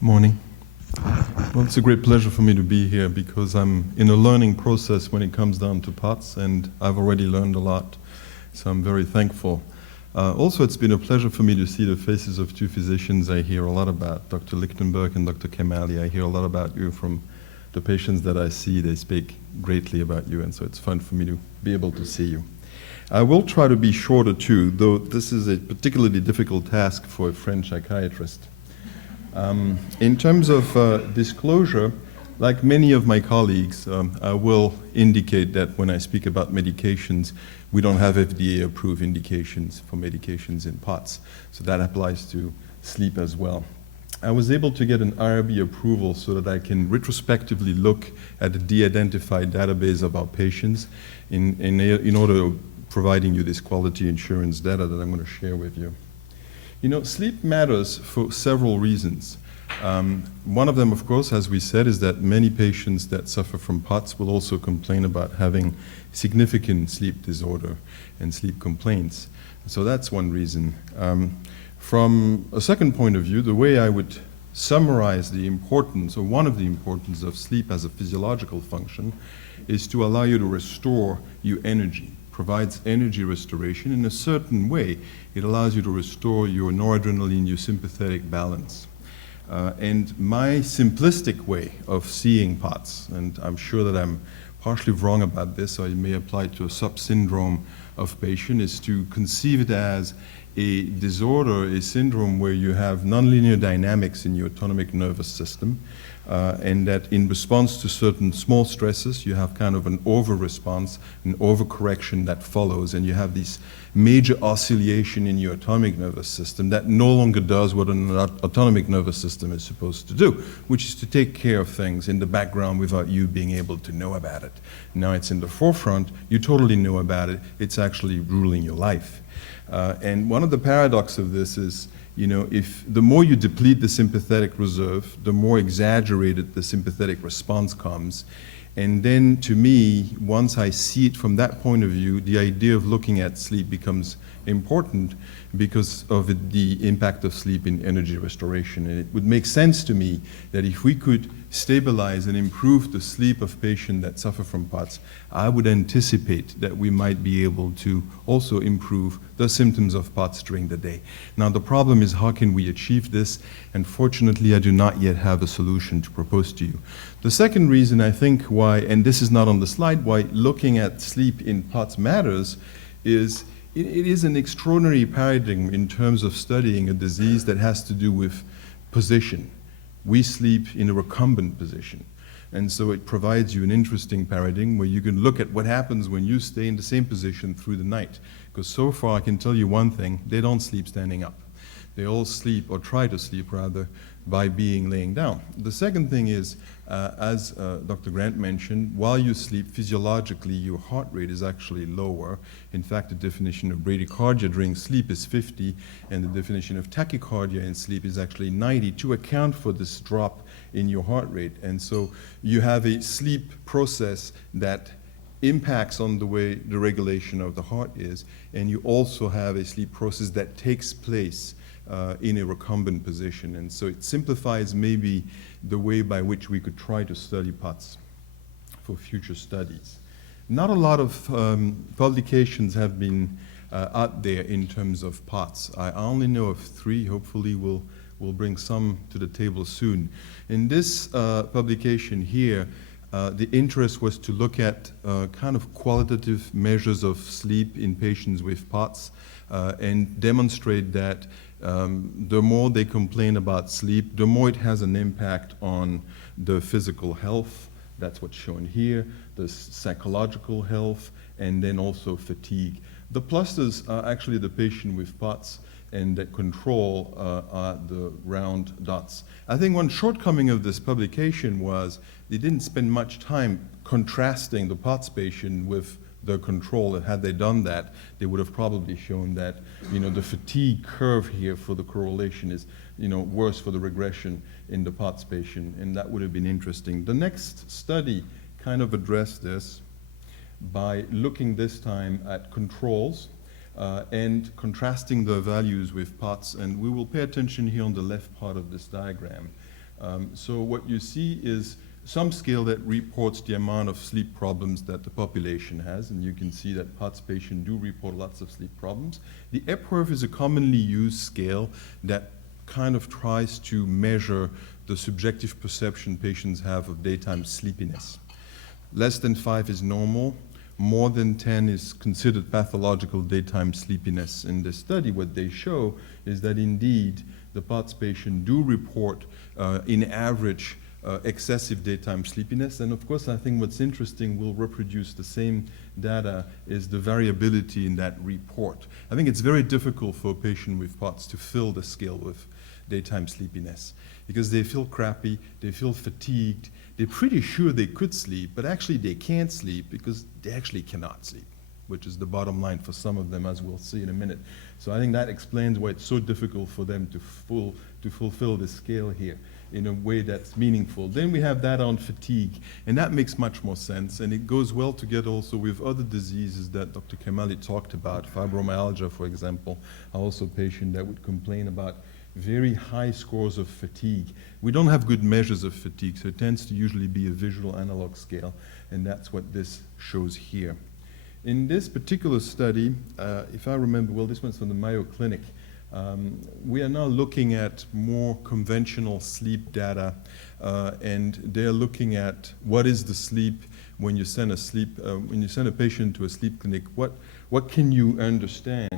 Morning. Well, it's a great pleasure for me to be here because I'm in a learning process when it comes down to POTS, and I've already learned a lot, so I'm very thankful. Also, it's been a pleasure for me to see the faces of two physicians I hear a lot about, Dr. Lichtenberg and Dr. Kemali. I hear a lot about you from the patients that I see. They speak greatly about you, and so it's fun for me to be able to see you. I will try to be shorter too, though this is a particularly difficult task for a French psychiatrist. In terms of disclosure, like many of my colleagues, I will indicate that when I speak about medications, we don't have FDA-approved indications for medications in POTS, so that applies to sleep as well. I was able to get an IRB approval so that I can retrospectively look at the de-identified database of our patients in order to providing you this quality insurance data that I'm going to share with you. You know, sleep matters for several reasons. One of them, of course, as we said, is that many patients that suffer from POTS will also complain about having significant sleep disorder and sleep complaints. So that's one reason. From a second point of view, the way I would summarize the importance, or one of the importance of sleep as a physiological function, is to allow you to restore your energy. Provides energy restoration in a certain way. It allows you to restore your noradrenaline, your sympathetic balance. And my simplistic way of seeing POTS, and I'm sure that I'm partially wrong about this, so it may apply to a subsyndrome of patient, is to conceive it as a disorder, a syndrome where you have nonlinear dynamics in your autonomic nervous system, and that in response to certain small stresses, you have kind of an over-response, an overcorrection that follows, and you have this major oscillation in your autonomic nervous system that no longer does what an autonomic nervous system is supposed to do, which is to take care of things in the background without you being able to know about it. Now it's in the forefront, you totally know about it, it's actually ruling your life. And one of the paradoxes of this is, you know, if the more you deplete the sympathetic reserve, the more exaggerated the sympathetic response comes. And then, to me, once I see it from that point of view, the idea of looking at sleep becomes important because of the impact of sleep in energy restoration. And it would make sense to me that if we could stabilize and improve the sleep of patients that suffer from POTS, I would anticipate that we might be able to also improve the symptoms of POTS during the day. Now, the problem is, how can we achieve this? Unfortunately, I do not yet have a solution to propose to you. The second reason I think why, and this is not on the slide, why looking at sleep in POTS matters is it is an extraordinary paradigm in terms of studying a disease that has to do with position. We sleep in a recumbent position. And so it provides you an interesting paradigm where you can look at what happens when you stay in the same position through the night. Because so far, I can tell you one thing, they don't sleep standing up. They all sleep, or try to sleep rather, by being laying down. The second thing is, as Dr. Grant mentioned, while you sleep, physiologically, your heart rate is actually lower. In fact, the definition of bradycardia during sleep is 50, and the definition of tachycardia in sleep is actually 90, to account for this drop in your heart rate. And so you have a sleep process that impacts on the way the regulation of the heart is, and you also have a sleep process that takes place in a recumbent position. And so it simplifies maybe the way by which we could try to study POTS for future studies. Not a lot of publications have been out there in terms of POTS. I only know of 3. Hopefully we'll bring some to the table soon. In this publication here, the interest was to look at kind of qualitative measures of sleep in patients with POTS and demonstrate that the more they complain about sleep, the more it has an impact on the physical health. That's what's shown here, the psychological health, and then also fatigue. The pluses are actually the patient with POTS, and that control are the round dots. I think one shortcoming of this publication was they didn't spend much time contrasting the POTS patient with the control. And had they done that, they would have probably shown that, you know, the fatigue curve here for the correlation is, you know, worse for the regression in the POTS patient, and that would have been interesting. The next study kind of addressed this by looking this time at controls. and contrasting the values with POTS. And we will pay attention here on the left part of this diagram. So what you see is some scale that reports the amount of sleep problems that the population has, and you can see that POTS patients do report lots of sleep problems. The Epworth is a commonly used scale that kind of tries to measure the subjective perception patients have of daytime sleepiness. Less than 5 is normal. More than 10 is considered pathological daytime sleepiness. In this study, what they show is that indeed the POTS patients do report, in average, excessive daytime sleepiness. And of course, I think what's interesting, we'll reproduce the same data, is the variability in that report. I think it's very difficult for a patient with POTS to fill the scale with daytime sleepiness because they feel crappy, they feel fatigued, they're pretty sure they could sleep, but actually they can't sleep because they actually cannot sleep, which is the bottom line for some of them, as we'll see in a minute. So I think that explains why it's so difficult for them to fulfill the scale here in a way that's meaningful. Then we have that on fatigue, and that makes much more sense, and it goes well together also with other diseases that Dr. Kamali talked about. Fibromyalgia, for example, are also patients that would complain about very high scores of fatigue. We don't have good measures of fatigue, so it tends to usually be a visual analog scale, and that's what this shows here. In this particular study, if I remember well, this one's from the Mayo Clinic, we are now looking at more conventional sleep data, and they're looking at what is the sleep when you send a patient to a sleep clinic. What can you understand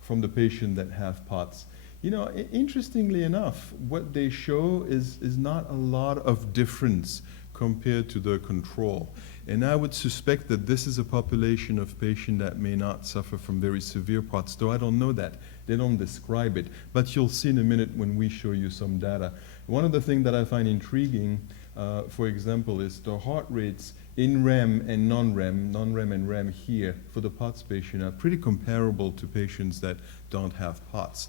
from the patient that have POTS? You know, interestingly enough, what they show is not a lot of difference compared to the control. And I would suspect that this is a population of patients that may not suffer from very severe POTS, though I don't know that. They don't describe it. But you'll see in a minute when we show you some data. One of the things that I find intriguing, for example, is the heart rates in REM and non-REM and REM here for the POTS patient are pretty comparable to patients that don't have POTS.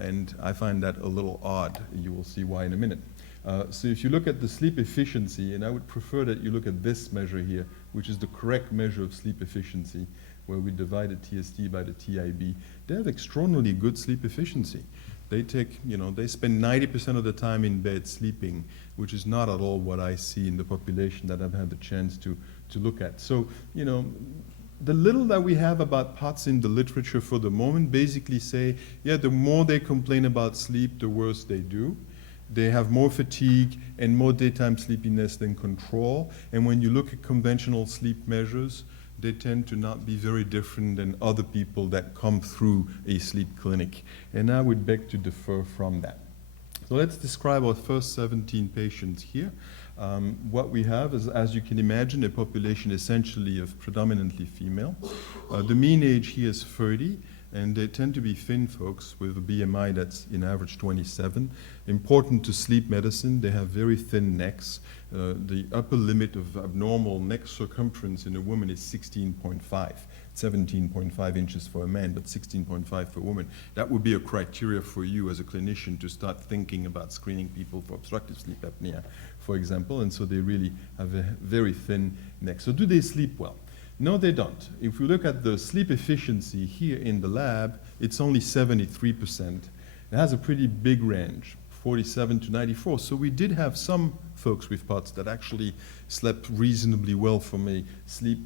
And I find that a little odd. You will see why in a minute. So if you look at the sleep efficiency, and I would prefer that you look at this measure here, which is the correct measure of sleep efficiency, where we divided TST by the TIB, they have extraordinarily good sleep efficiency. They spend 90% of the time in bed sleeping, which is not at all what I see in the population that I've had the chance to look at. So, you know, the little that we have about POTS in the literature for the moment basically say, yeah, the more they complain about sleep, the worse they do. They have more fatigue and more daytime sleepiness than control. And when you look at conventional sleep measures, they tend to not be very different than other people that come through a sleep clinic. And I would beg to differ from that. So let's describe our first 17 patients here. What we have is, as you can imagine, a population essentially of predominantly female. The mean age here is 30. And they tend to be thin folks with a BMI that's in average 27. Important to sleep medicine, they have very thin necks. The upper limit of abnormal neck circumference in a woman is 16.5, 17.5 inches for a man, but 16.5 for a woman. That would be a criteria for you as a clinician to start thinking about screening people for obstructive sleep apnea, for example, and so they really have a very thin neck. So do they sleep well? No, they don't. If we look at the sleep efficiency here in the lab, it's only 73%. It has a pretty big range, 47 to 94. So we did have some folks with POTS that actually slept reasonably well from a sleep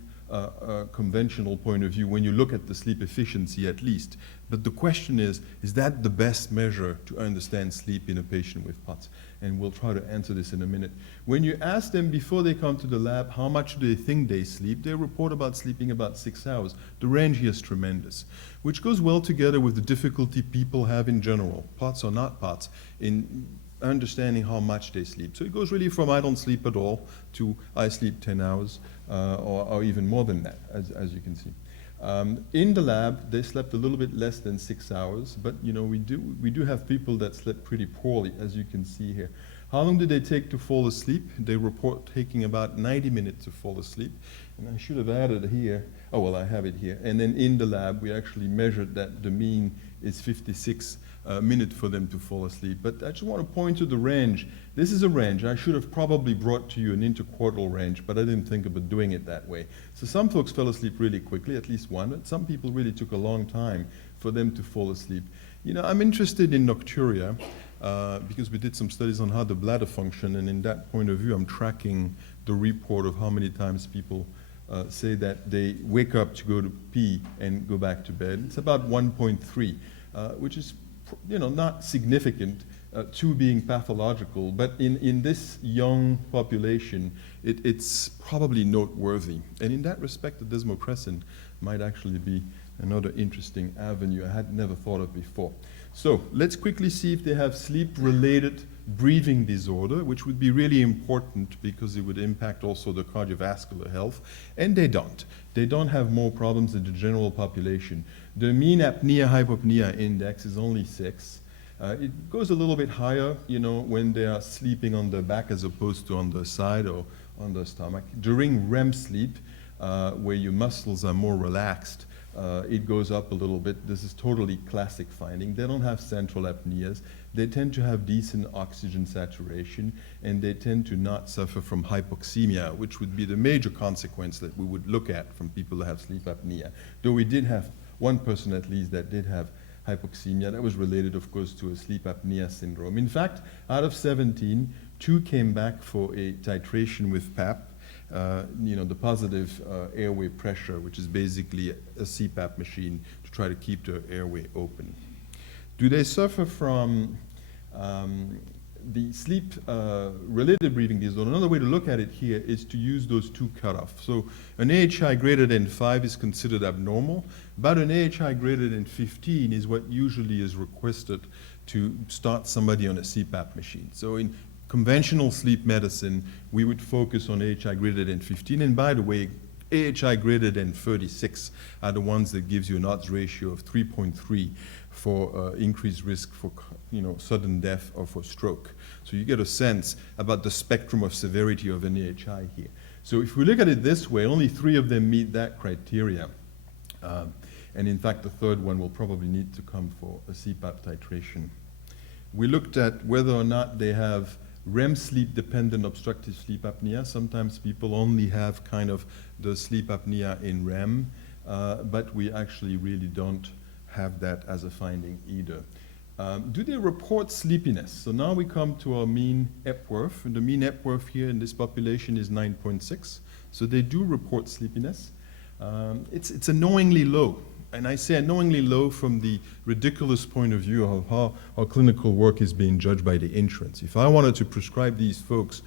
conventional point of view when you look at the sleep efficiency at least. But the question is that the best measure to understand sleep in a patient with POTS? And we'll try to answer this in a minute. When you ask them before they come to the lab how much do they think they sleep, they report about sleeping about 6 hours. The range here is tremendous, which goes well together with the difficulty people have in general, POTS or not POTS, in understanding how much they sleep. So it goes really from I don't sleep at all to I sleep 10 hours or even more than that, as you can see. In the lab, they slept a little bit less than 6 hours, but you know we do have people that slept pretty poorly, as you can see here. How long did they take to fall asleep? They report taking about 90 minutes to fall asleep. And I should have added here, oh well, I have it here. And then in the lab, we actually measured that the mean is 56 minute for them to fall asleep. But I just want to point to the range. This is a range. I should have probably brought to you an interquartile range, but I didn't think about doing it that way. So some folks fell asleep really quickly, at least one, but some people really took a long time for them to fall asleep. You know, I'm interested in nocturia because we did some studies on how the bladder function, and in that point of view, I'm tracking the report of how many times people say that they wake up to go to pee and go back to bed. It's about 1.3, which is, you know, not significant, 2 being pathological, but in this young population, it's probably noteworthy. And in that respect, the desmopressin might actually be another interesting avenue I had never thought of before. So let's quickly see if they have sleep-related breathing disorder, which would be really important because it would impact also the cardiovascular health. And they don't. They don't have more problems than the general population. The mean apnea-hypopnea index is only 6. It goes a little bit higher, you know, when they are sleeping on their back as opposed to on their side or on their stomach. During REM sleep, where your muscles are more relaxed, it goes up a little bit. This is totally classic finding. They don't have central apneas. They tend to have decent oxygen saturation, and they tend to not suffer from hypoxemia, which would be the major consequence that we would look at from people who have sleep apnea. Though we did have one person at least that did have hypoxemia. That was related, of course, to a sleep apnea syndrome. In fact, out of 17, 2 came back for a titration with PAP. You know, the positive airway pressure, which is basically a CPAP machine to try to keep the airway open. Do they suffer from the sleep-related breathing disorder? Another way to look at it here is to use those 2 cutoffs. So an AHI greater than 5 is considered abnormal, but an AHI greater than 15 is what usually is requested to start somebody on a CPAP machine. So in conventional sleep medicine, we would focus on AHI greater than 15. And by the way, AHI greater than 36 are the ones that gives you an odds ratio of 3.3 for increased risk for, you know, sudden death or for stroke. So you get a sense about the spectrum of severity of an AHI here. So if we look at it this way, only 3 of them meet that criteria. And in fact, the third one will probably need to come for a CPAP titration. We looked at whether or not they have REM sleep-dependent obstructive sleep apnea. Sometimes people only have kind of the sleep apnea in REM, but we actually really don't have that as a finding either. Do they report sleepiness? So now we come to our mean Epworth, and the mean Epworth here in this population is 9.6. So they do report sleepiness. It's annoyingly low. And I say annoyingly low from the ridiculous point of view of how our clinical work is being judged by the insurance. If I wanted to prescribe these folks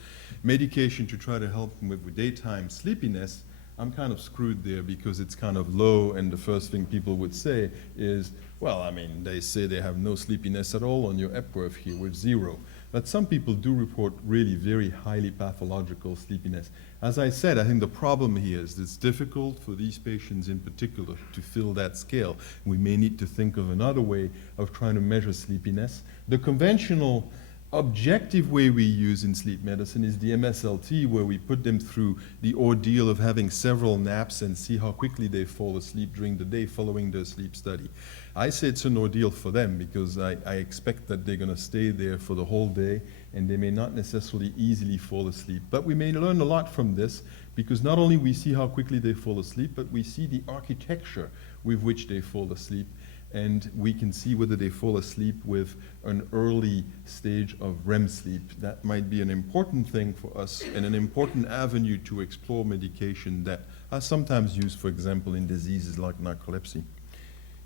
medication to try to help them with daytime sleepiness, I'm kind of screwed there because it's kind of low, and the first thing people would say is, well, I mean, they say they have no sleepiness at all on your Epworth here with 0. But some people do report really very highly pathological sleepiness. As I said, I think the problem here is it's difficult for these patients in particular to fill that scale. We may need to think of another way of trying to measure sleepiness. The conventional objective way we use in sleep medicine is the MSLT, where we put them through the ordeal of having several naps and see how quickly they fall asleep during the day following their sleep study. I say it's an ordeal for them because I expect that they're going to stay there for the whole day, and they may not necessarily easily fall asleep. But we may learn a lot from this because not only we see how quickly they fall asleep, but we see the architecture with which they fall asleep, and we can see whether they fall asleep with an early stage of REM sleep. That might be an important thing for us and an important avenue to explore medication that are sometimes used, for example, in diseases like narcolepsy.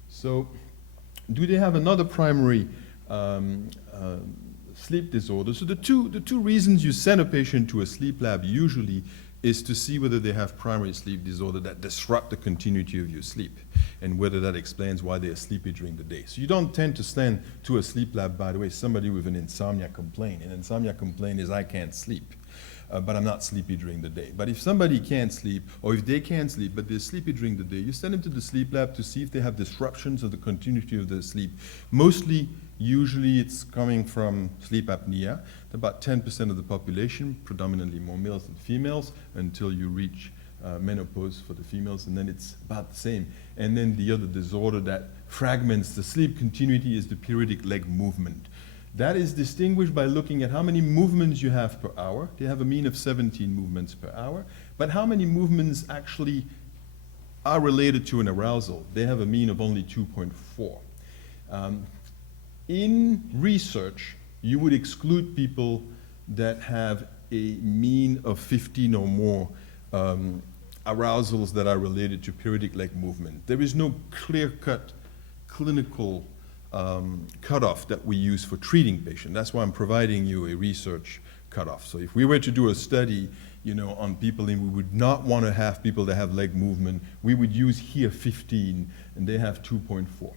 So, do they have another primary sleep disorder? So the two reasons you send a patient to a sleep lab usually is to see whether they have primary sleep disorder that disrupt the continuity of your sleep, and whether that explains why they are sleepy during the day. So you don't tend to send to a sleep lab, by the way, somebody with an insomnia complaint. An insomnia complaint is I can't sleep, but I'm not sleepy during the day. But if somebody can't sleep, or if they can sleep, but they're sleepy during the day, you send them to the sleep lab to see if they have disruptions of the continuity of their sleep. Mostly, usually it's coming from sleep apnea. About 10% of the population, predominantly more males than females, until you reach menopause for the females, and then it's about the same. And then the other disorder that fragments the sleep continuity is the periodic leg movement. That is distinguished by looking at how many movements you have per hour. They have a mean of 17 movements per hour, but how many movements actually are related to an arousal? They have a mean of only 2.4. In research, you would exclude people that have a mean of 15 or more arousals that are related to periodic leg movement. There is no clear-cut clinical cutoff that we use for treating patients. That's why I'm providing you a research cutoff. So if we were to do a study, on people, and we would not want to have people that have leg movement, we would use here 15, and they have 2.4.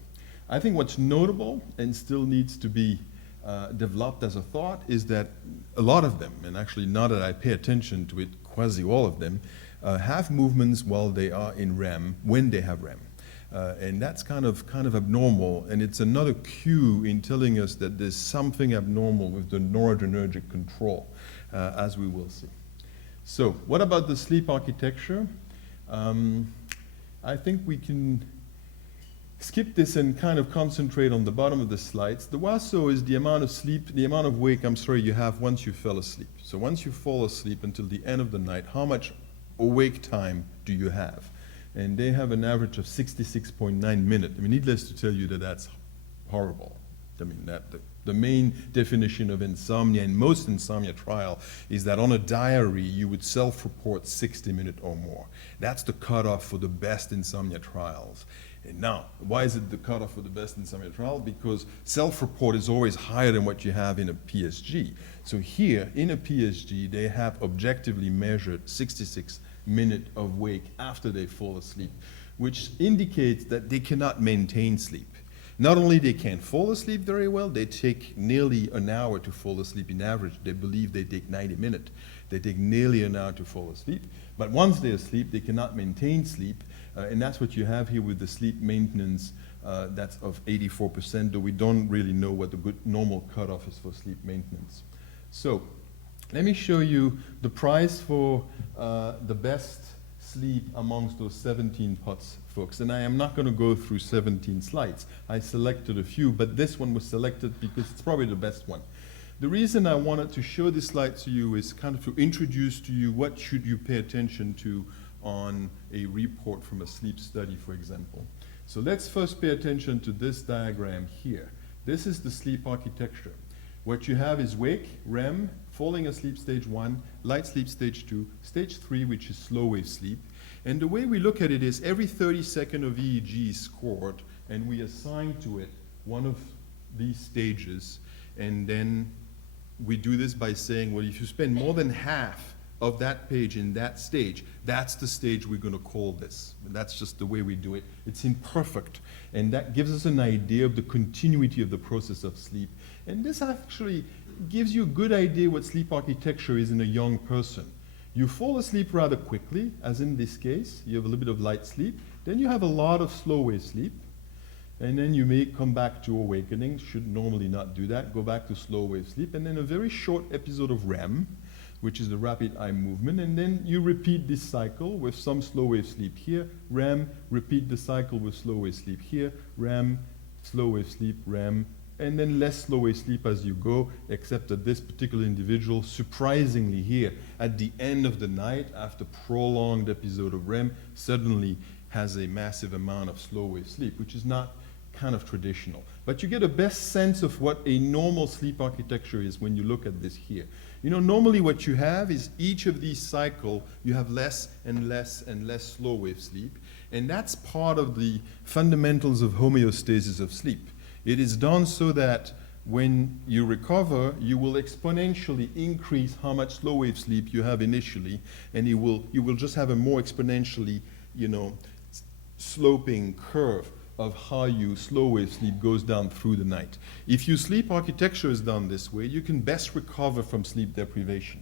I think what's notable and still needs to be developed as a thought is that a lot of them, and actually now that I pay attention to it, quasi all of them, have movements while they are in REM, when they have REM. And that's kind of abnormal, and it's another cue in telling us that there's something abnormal with the noradrenergic control, as we will see. So what about the sleep architecture? I think we can skip this and kind of concentrate on the bottom of the slides. The WASO is the amount of sleep, the amount of wake, you have once you fell asleep. So once you fall asleep until the end of the night, how much awake time do you have? And they have an average of 66.9 minutes. Needless to tell you that that's horrible. The main definition of insomnia in most insomnia trial is that on a diary you would self-report 60 minutes or more. That's the cutoff for the best insomnia trials. And now, why is it the cutoff for the best insomnia trial? Because self-report is always higher than what you have in a PSG. So here, in a PSG, they have objectively measured 66 minutes of wake after they fall asleep, which indicates that they cannot maintain sleep. Not only they can't fall asleep very well, they take nearly an hour to fall asleep in average. They believe they take 90 minutes. They take nearly an hour to fall asleep. But once they're asleep, they cannot maintain sleep. And that's what you have here with the sleep maintenance that's of 84%, though we don't really know what the good normal cutoff is for sleep maintenance. So let me show you the price for the best sleep amongst those 17 POTS folks. And I am not going to go through 17 slides. I selected a few, but this one was selected because it's probably the best one. The reason I wanted to show this slide to you is kind of to introduce to you what should you pay attention to on a report from a sleep study, for example. So let's first pay attention to this diagram here. This is the sleep architecture. What you have is wake, REM, falling asleep stage 1, light sleep stage 2, stage 3, which is slow wave sleep. And the way we look at it is every 30 seconds of EEG is scored, and we assign to it one of these stages. And then we do this by saying, well, if you spend more than half of that page in that stage, that's the stage we're going to call this. And that's just the way we do it. It's imperfect, and that gives us an idea of the continuity of the process of sleep. And this actually gives you a good idea what sleep architecture is in a young person. You fall asleep rather quickly, as in this case. You have a little bit of light sleep. Then you have a lot of slow wave sleep. And then you may come back to awakening, should normally not do that, go back to slow wave sleep, and then a very short episode of REM, which is the rapid eye movement, and then you repeat this cycle with some slow wave sleep here, REM, repeat the cycle with slow wave sleep here, REM, slow wave sleep, REM, and then less slow wave sleep as you go, except that this particular individual, surprisingly here, at the end of the night, after prolonged episode of REM, suddenly has a massive amount of slow wave sleep, which is not kind of traditional. But you get a best sense of what a normal sleep architecture is when you look at this here. Normally what you have is each of these cycles, you have less and less and less slow wave sleep, and that's part of the fundamentals of homeostasis of sleep. It is done so that when you recover, you will exponentially increase how much slow wave sleep you have initially, and you will just have a more exponentially, sloping curve of how your slow wave sleep goes down through the night. If your sleep architecture is done this way, you can best recover from sleep deprivation.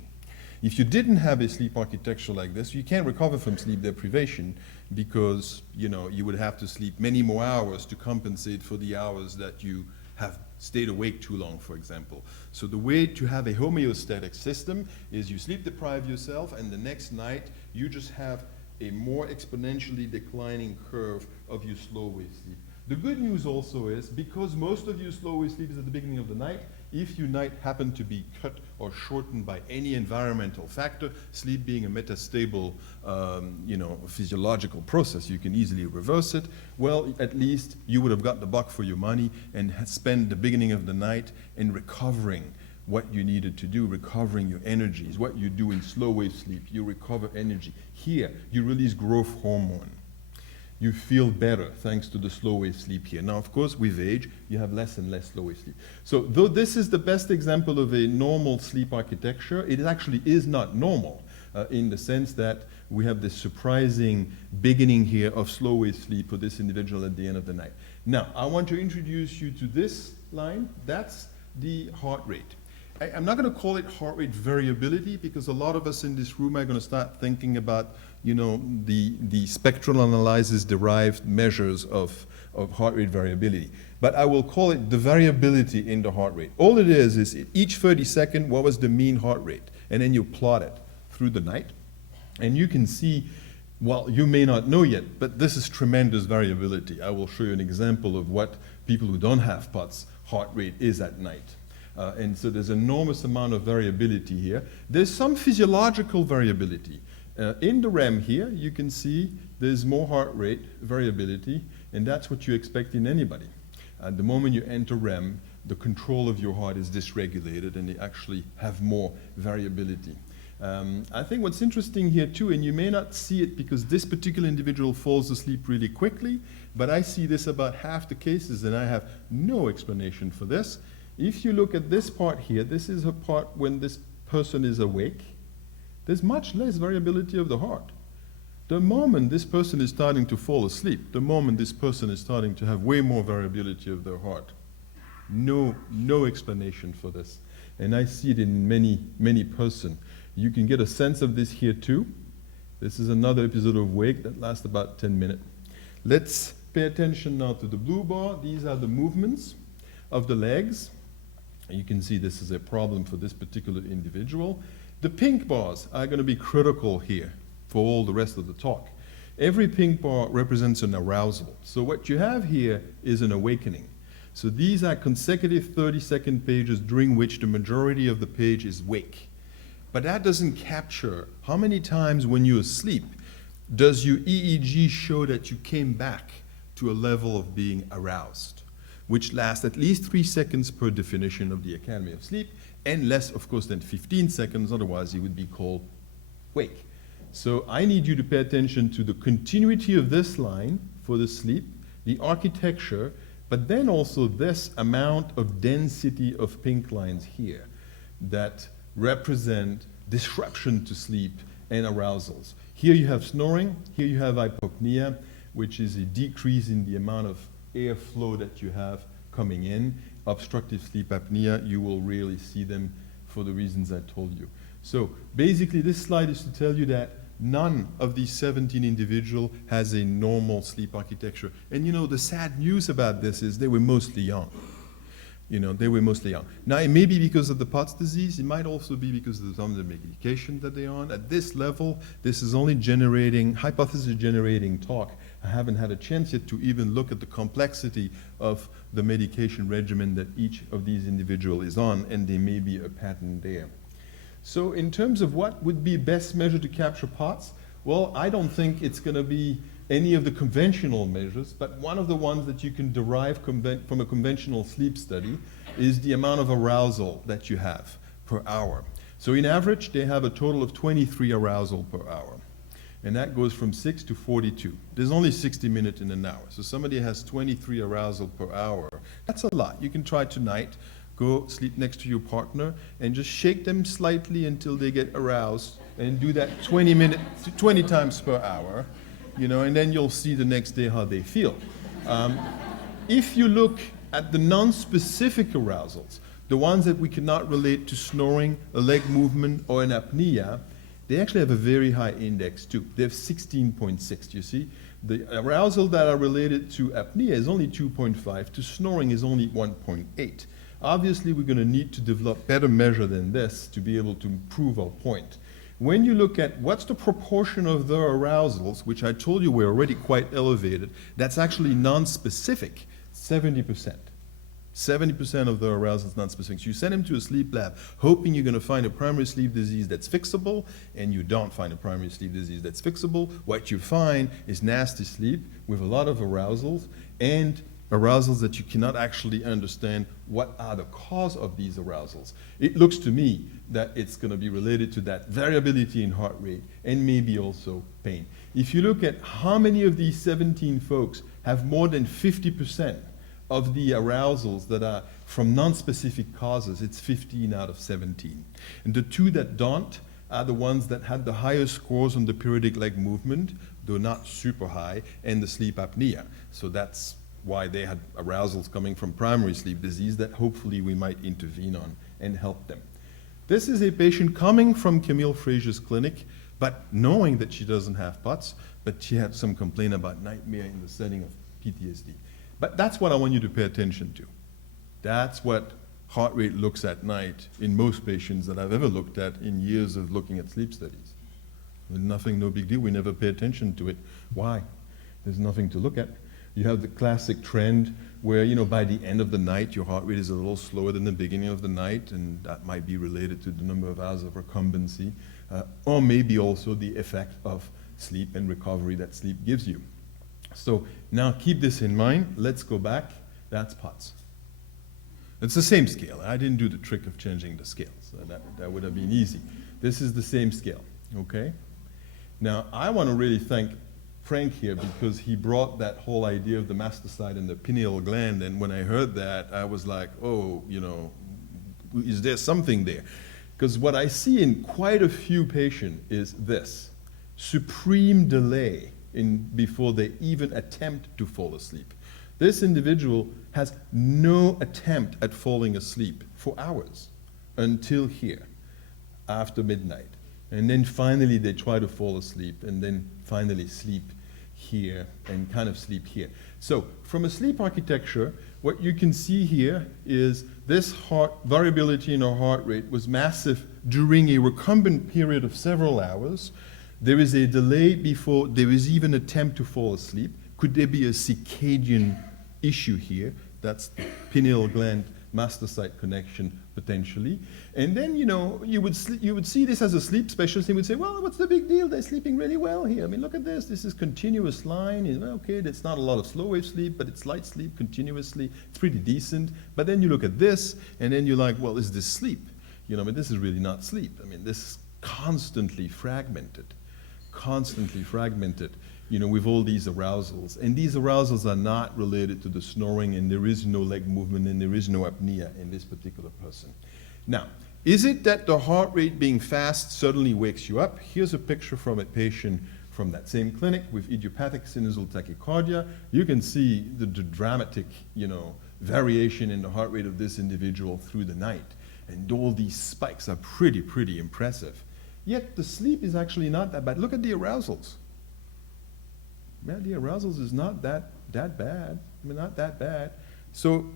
If you didn't have a sleep architecture like this, you can't recover from sleep deprivation because you would have to sleep many more hours to compensate for the hours that you have stayed awake too long, for example. So the way to have a homeostatic system is you sleep deprive yourself, and the next night you just have a more exponentially declining curve of your slow wave sleep. The good news also is, because most of your slow wave sleep is at the beginning of the night, if your night happened to be cut or shortened by any environmental factor, sleep being a metastable physiological process, you can easily reverse it. Well, at least you would have got the buck for your money and spent the beginning of the night in recovering what you needed to do, recovering your energies. What you do in slow wave sleep, you recover energy. Here, you release growth hormone. You feel better thanks to the slow wave sleep here. Now, of course, with age, you have less and less slow wave sleep. So though this is the best example of a normal sleep architecture, it actually is not normal in the sense that we have this surprising beginning here of slow wave sleep for this individual at the end of the night. Now, I want to introduce you to this line. That's the heart rate. I'm not going to call it heart rate variability, because a lot of us in this room are going to start thinking about, the spectral analysis derived measures of heart rate variability. But I will call it the variability in the heart rate. All it is each 30 seconds, what was the mean heart rate? And then you plot it through the night. And you can see, well, you may not know yet, but this is tremendous variability. I will show you an example of what people who don't have POTS heart rate is at night. And so there's an enormous amount of variability here. There's some physiological variability. In the REM here, you can see there's more heart rate variability, and that's what you expect in anybody. At the moment you enter REM, the control of your heart is dysregulated, and you actually have more variability. I think what's interesting here too, and you may not see it because this particular individual falls asleep really quickly, but I see this about half the cases, and I have no explanation for this. If you look at this part here, this is a part when this person is awake. There's much less variability of the heart. The moment this person is starting to fall asleep, the moment this person is starting to have way more variability of their heart. No explanation for this. And I see it in many persons. You can get a sense of this here too. This is another episode of wake that lasts about 10 minutes. Let's pay attention now to the blue bar. These are the movements of the legs. You can see this is a problem for this particular individual. The pink bars are going to be critical here for all the rest of the talk. Every pink bar represents an arousal. So what you have here is an awakening. So these are consecutive 30-second pages during which the majority of the page is wake. But that doesn't capture how many times when you're asleep does your EEG show that you came back to a level of being aroused, which lasts at least 3 seconds per definition of the Academy of Sleep, and less, of course, than 15 seconds, otherwise it would be called wake. So I need you to pay attention to the continuity of this line for the sleep, the architecture, but then also this amount of density of pink lines here that represent disruption to sleep and arousals. Here you have snoring, here you have hypopnea, which is a decrease in the amount of airflow that you have coming in. Obstructive sleep apnea, you will rarely see them for the reasons I told you. So basically this slide is to tell you that none of these 17 individuals has a normal sleep architecture. And the sad news about this is they were mostly young. They were mostly young. Now, it may be because of the POTS disease. It might also be because of some of the medication that they're on. At this level, this is only hypothesis-generating talk. I haven't had a chance yet to even look at the complexity of the medication regimen that each of these individuals is on, and there may be a pattern there. So in terms of what would be best measure to capture POTS, well, I don't think it's going to be any of the conventional measures, but one of the ones that you can derive from a conventional sleep study is the amount of arousal that you have per hour. So in average, they have a total of 23 arousal per hour. And that goes from 6 to 42. There's only 60 minutes in an hour. So somebody has 23 arousal per hour. That's a lot. You can try tonight, go sleep next to your partner, and just shake them slightly until they get aroused, and do that 20 times per hour. And then you'll see the next day how they feel. If you look at the non-specific arousals, the ones that we cannot relate to snoring, a leg movement, or an apnea, they actually have a very high index too. They have 16.6, you see. The arousal that are related to apnea is only 2.5, to snoring is only 1.8. Obviously, we're going to need to develop better measure than this to be able to prove our point. When you look at what's the proportion of their arousals, which I told you were already quite elevated, that's actually non-specific, 70%. 70% of the arousal is non-specific. So you send them to a sleep lab hoping you're going to find a primary sleep disease that's fixable, and you don't find a primary sleep disease that's fixable. What you find is nasty sleep with a lot of arousals, and arousals that you cannot actually understand what are the cause of these arousals. It looks to me that it's going to be related to that variability in heart rate and maybe also pain. If you look at how many of these 17 folks have more than 50% of the arousals that are from non-specific causes, it's 15 out of 17. And the two that don't are the ones that had the highest scores on the periodic leg movement, though not super high, and the sleep apnea. So that's why they had arousals coming from primary sleep disease that hopefully we might intervene on and help them. This is a patient coming from Camille Frazier's clinic, but knowing that she doesn't have POTS, but she had some complaint about nightmare in the setting of PTSD. But that's what I want you to pay attention to. That's what heart rate looks at night in most patients that I've ever looked at in years of looking at sleep studies. Nothing, no big deal. We never pay attention to it. Why? There's nothing to look at. You have the classic trend where, you know, by the end of the night, your heart rate is a little slower than the beginning of the night, and that might be related to the number of hours of recumbency, or maybe also the effect of sleep and recovery that sleep gives you. So now keep this in mind. Let's go back. That's POTS. It's the same scale. I didn't do the trick of changing the scales. So that would have been easy. This is the same scale, okay? Now, I want to really thank Frank here because he brought that whole idea of the mastocyte and the pineal gland, and when I heard that, I was like, oh, you know, is there something there? Because what I see in quite a few patients is this, supreme delay before they even attempt to fall asleep. This individual has no attempt at falling asleep for hours until here, after midnight. And then finally they try to fall asleep, and then finally sleep here and kind of sleep here. So from a sleep architecture, what you can see here is this variability in our heart rate was massive during a recumbent period of several hours. There is a delay before there is even an attempt to fall asleep. Could there be a circadian issue here? That's the pineal gland mastocyte connection potentially. And then, you know, you would see this as a sleep specialist and would say, well, what's the big deal? They're sleeping really well here. I mean, look at this. This is continuous line. You know, okay, it's not a lot of slow wave sleep, but it's light sleep continuously. It's pretty decent. But then you look at this, and then you're like, well, is this sleep? You know, I mean, this is really not sleep. I mean, this is constantly fragmented, you know, with all these arousals. And these arousals are not related to the snoring, and there is no leg movement, and there is no apnea in this particular person. Now, is it that the heart rate being fast suddenly wakes you up? Here's a picture from a patient from that same clinic with idiopathic sinusal tachycardia. You can see the dramatic, you know, variation in the heart rate of this individual through the night. And all these spikes are pretty impressive. Yet the sleep is actually not that bad. Look at the arousals. Man, the arousals is not that bad. I mean, not that bad. So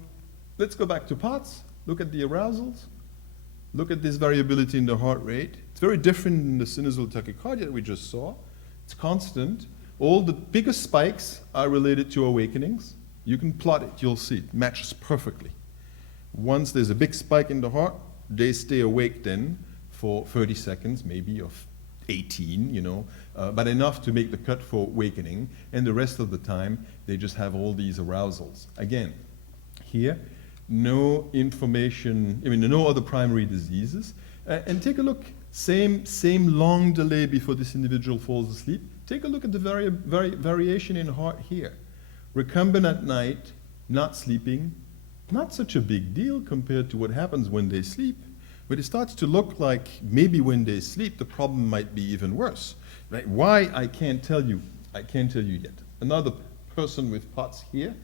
let's go back to POTS. Look at the arousals. Look at this variability in the heart rate. It's very different than the sinusal tachycardia that we just saw. It's constant. All the biggest spikes are related to awakenings. You can plot it. You'll see it matches perfectly. Once there's a big spike in the heart, they stay awake then for 30 seconds, maybe, of 18, you know, but enough to make the cut for awakening, and the rest of the time, they just have all these arousals. Again, here, no information, I mean, no other primary diseases, and take a look, same long delay before this individual falls asleep. Take a look at the variation in heart here. Recumbent at night, not sleeping, not such a big deal compared to what happens when they sleep. But it starts to look like maybe when they sleep, the problem might be even worse. Right? Why, I can't tell you yet. Another person with POTS here.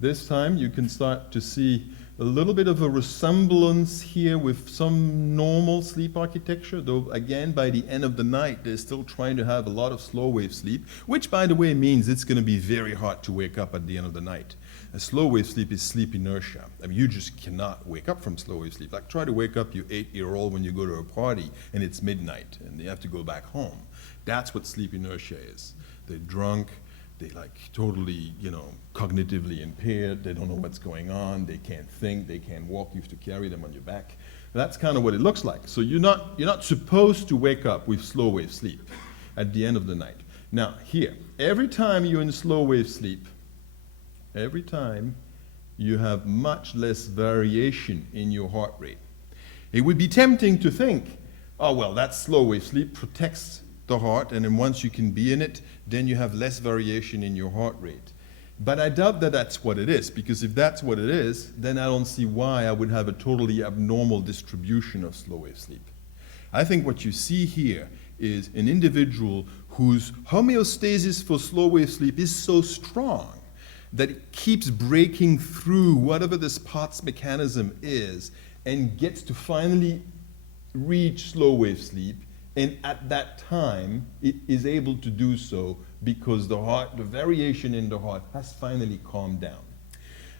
This time you can start to see a little bit of a resemblance here with some normal sleep architecture, though again, by the end of the night, they're still trying to have a lot of slow wave sleep, which by the way means it's going to be very hard to wake up at the end of the night. A slow wave sleep is sleep inertia. I mean, you just cannot wake up from slow wave sleep. Like try to wake up your 8-year-old when you go to a party and it's midnight and they have to go back home. That's what sleep inertia is. They're drunk, they like totally, cognitively impaired, they don't know what's going on, they can't think, they can't walk, you have to carry them on your back. That's kind of what it looks like. So you're not supposed to wake up with slow wave sleep at the end of the night. Now here, every time you're in slow wave sleep, every time you have much less variation in your heart rate. It would be tempting to think, oh well, that slow wave sleep protects the heart, and then once you can be in it, then you have less variation in your heart rate. But I doubt that that's what it is, because if that's what it is, then I don't see why I would have a totally abnormal distribution of slow wave sleep. I think what you see here is an individual whose homeostasis for slow wave sleep is so strong that it keeps breaking through whatever this Potts mechanism is and gets to finally reach slow wave sleep. And at that time, it is able to do so because the variation in the heart has finally calmed down.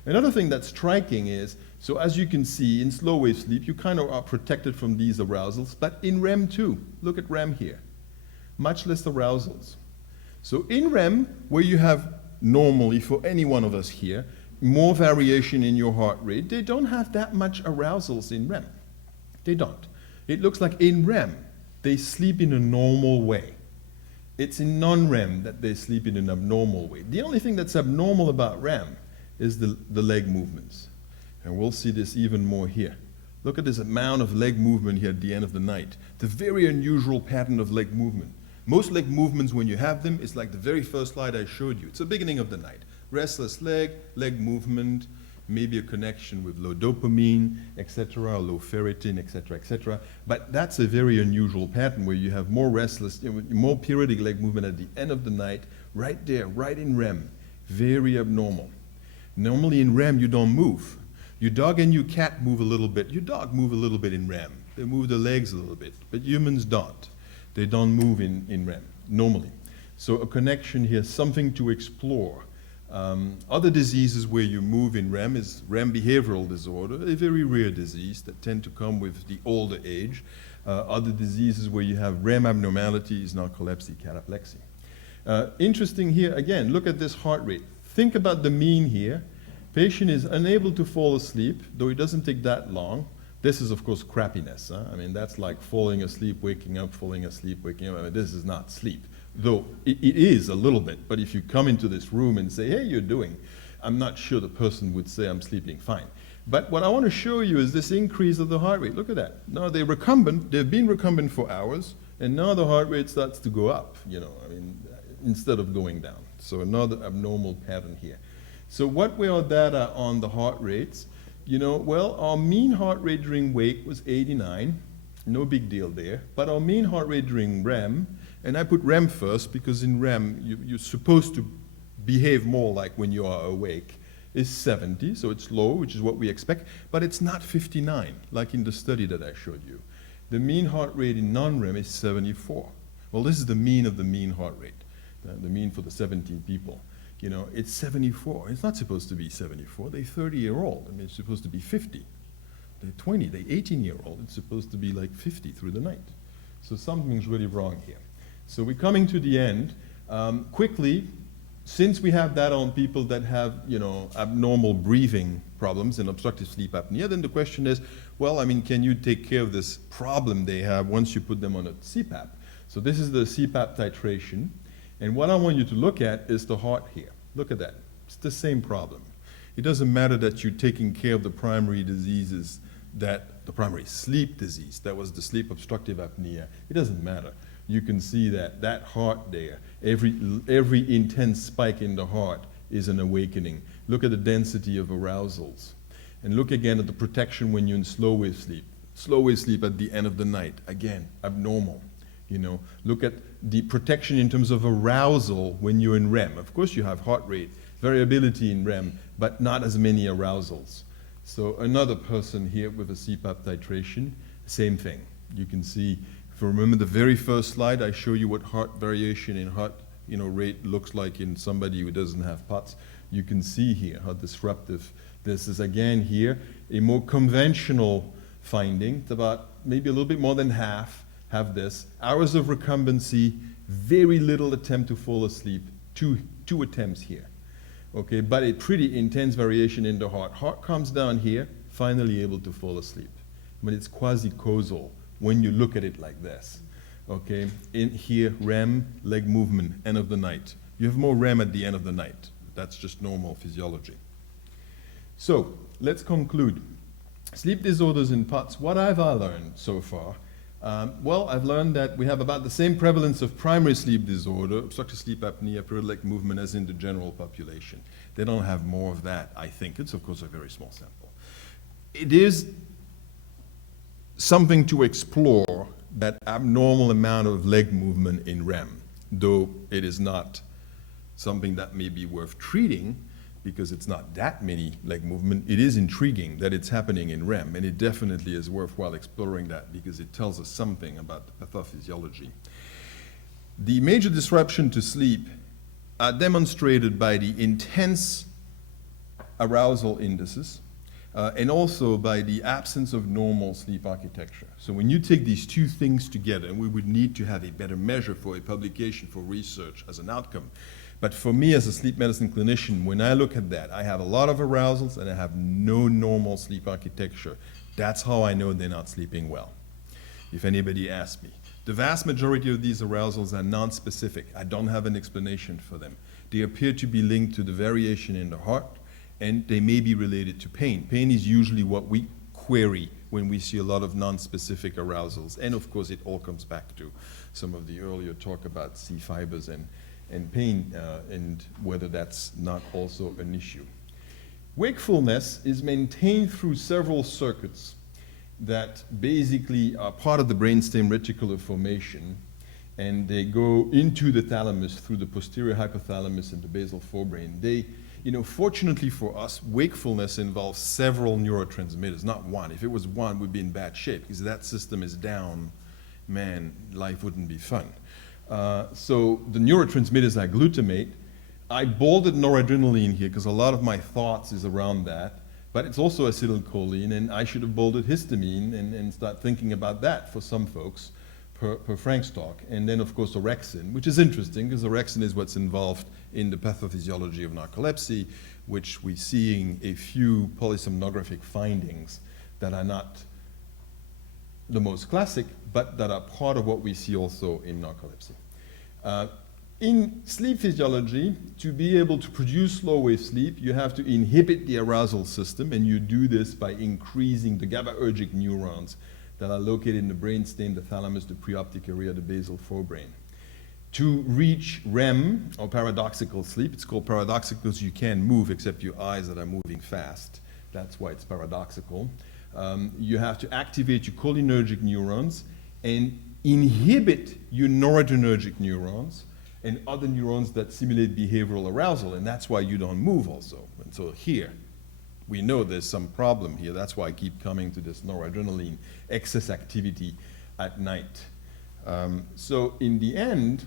Another thing that's striking is, so as you can see, in slow wave sleep, you kind of are protected from these arousals, but in REM too. Look at REM here. Much less arousals. So in REM, where you have normally, for any one of us here, more variation in your heart rate, they don't have that much arousals in REM. They don't. It looks like in REM, they sleep in a normal way. It's in non-REM that they sleep in an abnormal way. The only thing that's abnormal about REM is the leg movements. And we'll see this even more here. Look at this amount of leg movement here at the end of the night. The very unusual pattern of leg movement. Most leg movements, when you have them, it's like the very first slide I showed you. It's the beginning of the night. Restless leg movement, maybe a connection with low dopamine, etc., low ferritin, etc., etc. But that's a very unusual pattern where you have more restless, more periodic leg movement at the end of the night, right there, right in REM. Very abnormal. Normally in REM, you don't move. Your dog and your cat move a little bit. Your dog move a little bit in REM. They move their legs a little bit, but humans don't. They don't move in REM, normally. So a connection here, something to explore. Other diseases where you move in REM is REM behavioral disorder, a very rare disease that tend to come with the older age. Other diseases where you have REM abnormalities, narcolepsy, cataplexy. Interesting here, again, look at this heart rate. Think about the mean here. Patient is unable to fall asleep, though it doesn't take that long. This is, of course, crappiness. Huh? I mean, that's like falling asleep, waking up, falling asleep, waking up. I mean, this is not sleep. Though it is a little bit, but if you come into this room and say, hey, you're doing, I'm not sure the person would say I'm sleeping fine. But what I want to show you is this increase of the heart rate. Look at that. Now they've been recumbent for hours, and now the heart rate starts to go up, instead of going down. So another abnormal pattern here. So what were our data on the heart rates? Well, our mean heart rate during wake was 89. No big deal there. But our mean heart rate during REM, and I put REM first because in REM you're supposed to behave more like when you are awake, is 70, so it's low, which is what we expect, but it's not 59, like in the study that I showed you. The mean heart rate in non-REM is 74. Well, this is the mean of the mean heart rate, the mean for the 17 people. It's 74. It's not supposed to be 74. They're 30-year-old. I mean, it's supposed to be 50. They're 20. They're 18-year-old. It's supposed to be like 50 through the night. So something's really wrong here. So we're coming to the end. Quickly, since we have that on people that have, abnormal breathing problems and obstructive sleep apnea, then the question is, well, I mean, can you take care of this problem they have once you put them on a CPAP? So this is the CPAP titration. And what I want you to look at is the heart here. Look at that. It's the same problem. It doesn't matter that you're taking care of the primary diseases, the primary sleep disease, that was the sleep obstructive apnea. It doesn't matter. You can see that heart there, every intense spike in the heart is an awakening. Look at the density of arousals. And look again at the protection when you're in slow wave sleep. Slow wave sleep at the end of the night, again, abnormal. Look at the protection in terms of arousal when you're in REM. Of course, you have heart rate variability in REM, but not as many arousals. So another person here with a CPAP titration, same thing. You can see, if you remember the very first slide, I show you what heart variation in heart rate looks like in somebody who doesn't have POTS. You can see here how disruptive this is. Again here, a more conventional finding. It's about maybe a little bit more than half have this. Hours of recumbency, very little attempt to fall asleep, two attempts here. Okay, but a pretty intense variation in the heart. Heart comes down here, finally able to fall asleep. But it's quasi-causal when you look at it like this. Okay, in here, REM, leg movement, end of the night. You have more REM at the end of the night. That's just normal physiology. So, let's conclude. Sleep disorders in POTS, what have I learned so far? Well, I've learned that we have about the same prevalence of primary sleep disorder, obstructive sleep apnea, periodic leg movement, as in the general population. They don't have more of that, I think. It's, of course, a very small sample. It is something to explore, that abnormal amount of leg movement in REM, though it is not something that may be worth treating, because it's not that many leg movement. It is intriguing that it's happening in REM, and it definitely is worthwhile exploring that because it tells us something about the pathophysiology. The major disruption to sleep are demonstrated by the intense arousal indices and also by the absence of normal sleep architecture. So when you take these two things together, and we would need to have a better measure for a publication, for research as an outcome, but for me as a sleep medicine clinician, when I look at that, I have a lot of arousals and I have no normal sleep architecture. That's how I know they're not sleeping well, if anybody asks me. The vast majority of these arousals are non-specific. I don't have an explanation for them. They appear to be linked to the variation in the heart, and they may be related to pain. Pain is usually what we query when we see a lot of non-specific arousals. And of course, it all comes back to some of the earlier talk about C fibers and pain, and whether that's not also an issue. Wakefulness is maintained through several circuits that basically are part of the brainstem reticular formation, and they go into the thalamus through the posterior hypothalamus and the basal forebrain. They, fortunately for us, wakefulness involves several neurotransmitters, not one. If it was one, we'd be in bad shape, because that system is down, man, life wouldn't be fun. So the neurotransmitters are glutamate. I bolded noradrenaline here because a lot of my thoughts is around that, but it's also acetylcholine, and I should have bolded histamine and start thinking about that for some folks per Frank's talk. And then, of course, orexin, which is interesting because orexin is what's involved in the pathophysiology of narcolepsy, which we're seeing a few polysomnographic findings that are not the most classic, but that are part of what we see also in narcolepsy. In sleep physiology, to be able to produce slow-wave sleep, you have to inhibit the arousal system, and you do this by increasing the GABAergic neurons that are located in the brainstem, the thalamus, the preoptic area, the basal forebrain. To reach REM, or paradoxical sleep, it's called paradoxical because you can't move except your eyes that are moving fast. That's why it's paradoxical. You have to activate your cholinergic neurons and inhibit your noradrenergic neurons and other neurons that simulate behavioral arousal, and that's why you don't move also. And so here, we know there's some problem here. That's why I keep coming to this noradrenaline excess activity at night. So in the end,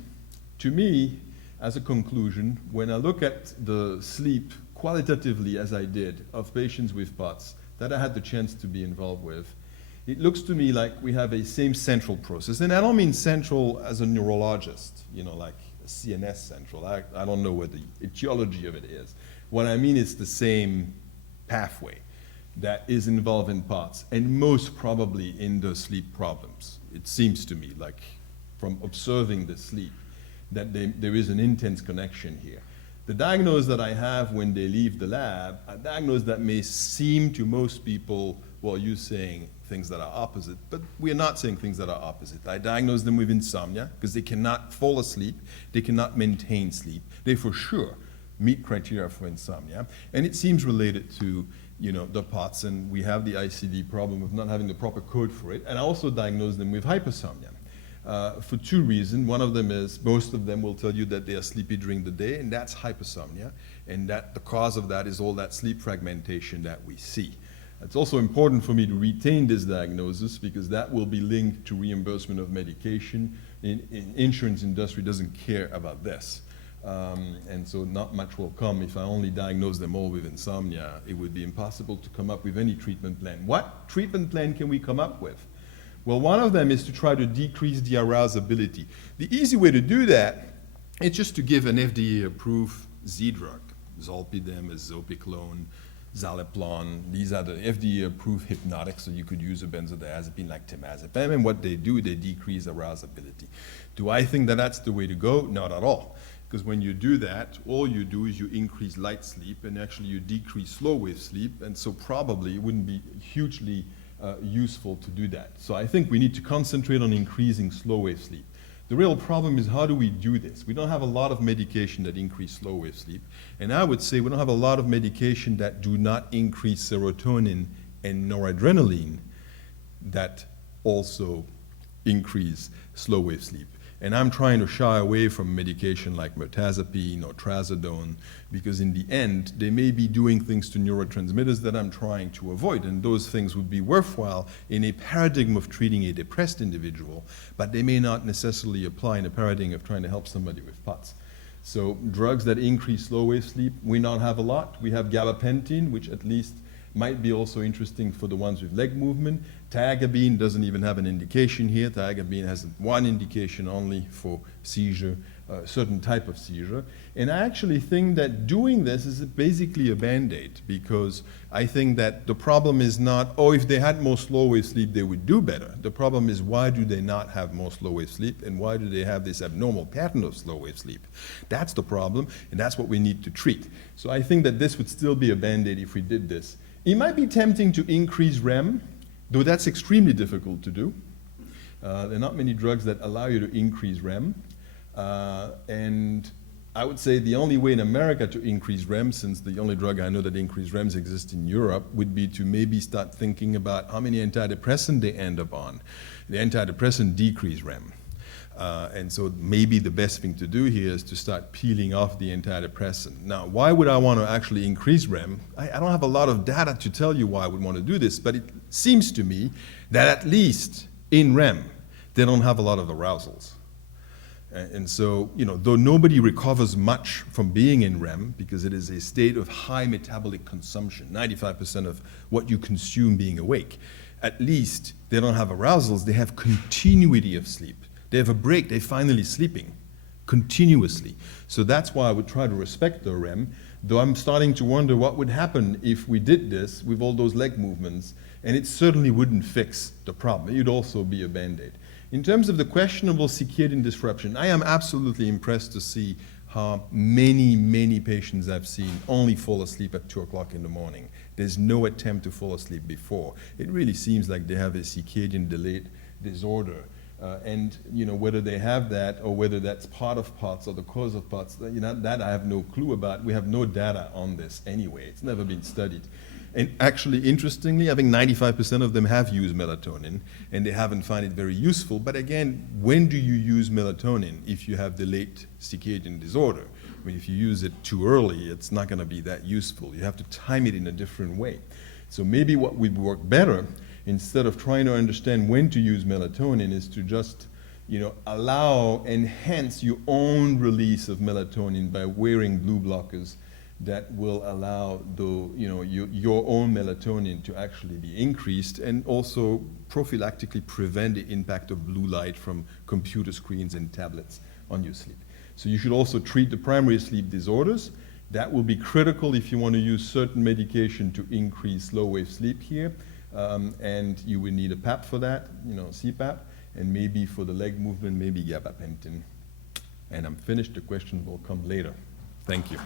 to me, as a conclusion, when I look at the sleep qualitatively as I did of patients with POTS that I had the chance to be involved with, it looks to me like we have a same central process. And I don't mean central as a neurologist, like a CNS central. I don't know what the etiology of it is. What I mean is the same pathway that is involved in POTS, and most probably in the sleep problems. It seems to me, like from observing the sleep, that there is an intense connection here. The diagnosis that I have when they leave the lab, a diagnosis that may seem to most people, well, you're saying things that are opposite, but we are not saying things that are opposite. I diagnose them with insomnia because they cannot fall asleep, they cannot maintain sleep. They for sure meet criteria for insomnia, and it seems related to the POTS, and we have the ICD problem of not having the proper code for it, and I also diagnose them with hypersomnia. For two reasons. One of them is most of them will tell you that they are sleepy during the day, and that's hypersomnia, and that the cause of that is all that sleep fragmentation that we see. It's also important for me to retain this diagnosis because that will be linked to reimbursement of medication. In insurance industry doesn't care about this. And so not much will come. If I only diagnose them all with insomnia, it would be impossible to come up with any treatment plan. What treatment plan can we come up with? Well, one of them is to try to decrease the arousability. The easy way to do that is just to give an FDA-approved Z-drug, zolpidem, zopiclone, Zaleplon. These are the FDA-approved hypnotics, so you could use a benzodiazepine like temazepam, and what they do, they decrease arousability. Do I think that that's the way to go? Not at all. Because when you do that, all you do is you increase light sleep, and actually you decrease slow wave sleep, and so probably it wouldn't be hugely useful to do that. So I think we need to concentrate on increasing slow wave sleep. The real problem is, how do we do this? We don't have a lot of medication that increase slow wave sleep, and I would say we don't have a lot of medication that do not increase serotonin and noradrenaline that also increase slow wave sleep. And I'm trying to shy away from medication like mirtazapine or trazodone because in the end, they may be doing things to neurotransmitters that I'm trying to avoid, and those things would be worthwhile in a paradigm of treating a depressed individual, but they may not necessarily apply in a paradigm of trying to help somebody with POTS. So drugs that increase slow wave sleep, we not have a lot. We have gabapentin, which at least might be also interesting for the ones with leg movement. Tiagabine doesn't even have an indication here. Tiagabine has one indication only for seizure, certain type of seizure. And I actually think that doing this is basically a Band-Aid, because I think that the problem is not, oh, if they had more slow wave sleep, they would do better. The problem is, why do they not have more slow wave sleep, and why do they have this abnormal pattern of slow wave sleep? That's the problem, and that's what we need to treat. So I think that this would still be a Band-Aid if we did this. It might be tempting to increase REM, though that's extremely difficult to do. There are not many drugs that allow you to increase REM. And I would say the only way in America to increase REM, since the only drug I know that increases REMs exists in Europe, would be to maybe start thinking about how many antidepressants they end up on. The antidepressant decrease REM. And so maybe the best thing to do here is to start peeling off the antidepressant. Now, why would I want to actually increase REM? I don't have a lot of data to tell you why I would want to do this, but it seems to me that at least in REM, they don't have a lot of arousals. And so, though nobody recovers much from being in REM, because it is a state of high metabolic consumption, 95% of what you consume being awake, at least they don't have arousals, they have continuity of sleep. They have a break, they're finally sleeping continuously. So that's why I would try to respect the REM, though I'm starting to wonder what would happen if we did this with all those leg movements, and it certainly wouldn't fix the problem. It would also be a Band-Aid. In terms of the questionable circadian disruption, I am absolutely impressed to see how many, many patients I've seen only fall asleep at 2 o'clock in the morning. There's no attempt to fall asleep before. It really seems like they have a circadian delayed disorder. And whether they have that or whether that's part of POTS or the cause of POTS, that I have no clue about. We have no data on this anyway. It's never been studied. And actually, interestingly, I think 95% of them have used melatonin, and they haven't found it very useful. But again, when do you use melatonin if you have delayed circadian disorder? I mean, if you use it too early, it's not going to be that useful. You have to time it in a different way. So maybe what would work better, instead of trying to understand when to use melatonin, is to just enhance your own release of melatonin by wearing blue blockers that will allow your own melatonin to actually be increased, and also prophylactically prevent the impact of blue light from computer screens and tablets on your sleep. So you should also treat the primary sleep disorders. That will be critical if you want to use certain medication to increase slow wave sleep here. And you will need a PAP for that, CPAP, and maybe for the leg movement, maybe gabapentin. And I'm finished. The question will come later. Thank you.